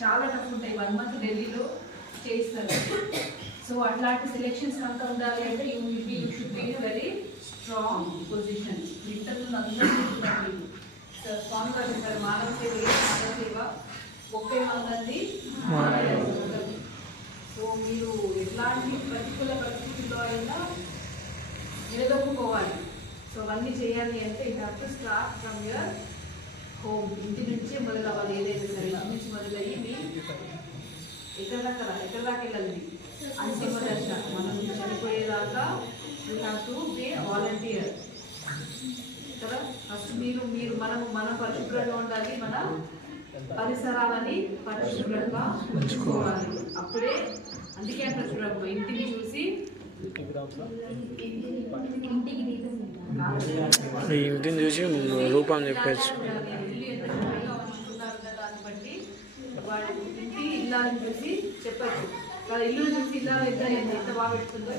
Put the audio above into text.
చాలా టఫ్ ఉంటాయి. 1 month ఢిల్లీలో చేయిస్తారు. సో అట్లాంటి సెలెక్షన్స్ అంతా ఉండాలి అంటే you should be very strong position. ఇంటర్వ్యూలు అందరూ స్ట్రాంగ్గా ఉంటారు. మానవ సేవ ఒకే మంది. సో మీరు ఎట్లాంటి ప్రతికూల పరిస్థితుల్లో అయినా నిలదొక్కుకోవాలి. సో అవన్నీ చేయాలి అంటే you have to start from your home. ఇంటి నుంచే మొదలవ్వాలి. ఏదైనా సరే ఇంటి నుంచి మొదలయ్యి మీ ఎక్కడ దాకా వెళ్ళాలి. అంతిమ దశ మనం చనిపోయేదాకా you have to be volunteer కదా. ఫస్ట్ మీరు మనం పరిశుభ్రంగా ఉండాలి. మన పరిసరాలని పరిశుభ్రంగా ఉంచుకోవాలి. అప్పుడే అందుకే పరిశుభ్రం ఇంటిని చూసి ఇంటిని చూసి రూపం చెప్పచ్చు. దాన్ని బట్టి వాడు ఇంటి ఇల్లాలని చూసి చెప్పచ్చు. ఇల్లు చూసి ఇల్లాలో ఎంత బాగా పెట్టుకుందో